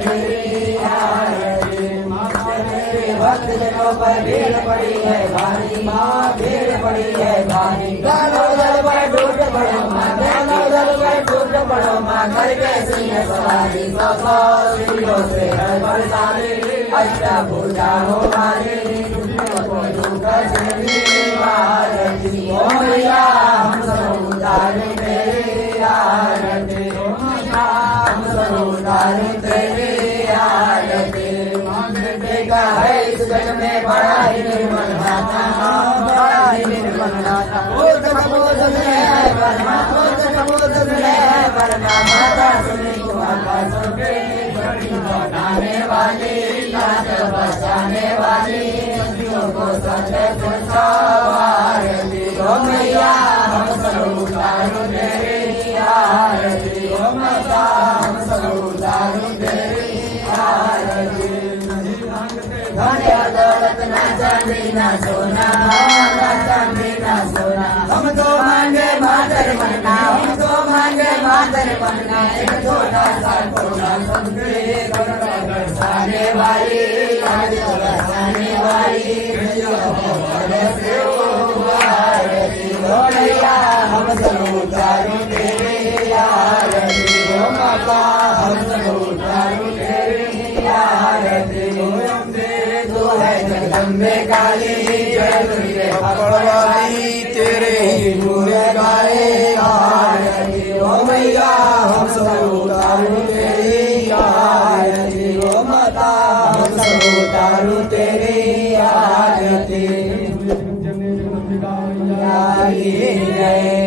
तेरी आरती। भक्तजनों पर भीड़ पड़ी है भारी माँ, भीड़ पड़ी है भारी। गानो दल पर टूट पड़ो माँ, गानो दल पर टूट पड़ो माँ, करके सिंह सवारी। सौ सौ सिंहों से हर बरसाने, अष्टभुजा हो मारे। ओ मैया हम सब उतारे तेरी आरती, हम सब उतारे तेरी आरती। बेटा है इस जग में बड़ा ही निर्मल दाता, बड़ा ही निर्मल दाता। बोध सुने है बरमा, बोध सुने है बरमा। माता सुने माता सुने, बनाने वाली, नाथ बचाने वाली, सदियों को सत्य संवारती। ओ मैया हम सब उतारो तेरी आरती, ओ माता हम सब उतारो तेरी आरती। धन दौलत ना चांदी ना सोना, ना चांदी ना सोना। हम तो मांगे मादर बनना, हम तो मांगे मादर बनना। एक छोटा सा कोना सबके बरसाने वाली, आज बरसाने वाली। ओ मैया हम सब उतारो तेरी आरती, ओ माता हम सब उतारो तेरी आरती। जगदम्बे काली जय दुर्गे पकड़वाली, तेरे ही गुण गाए आरती। ओ मैया हम सब उतारो तेरी आरती, ओ माता हम सब उतारो तेरी आरती। जय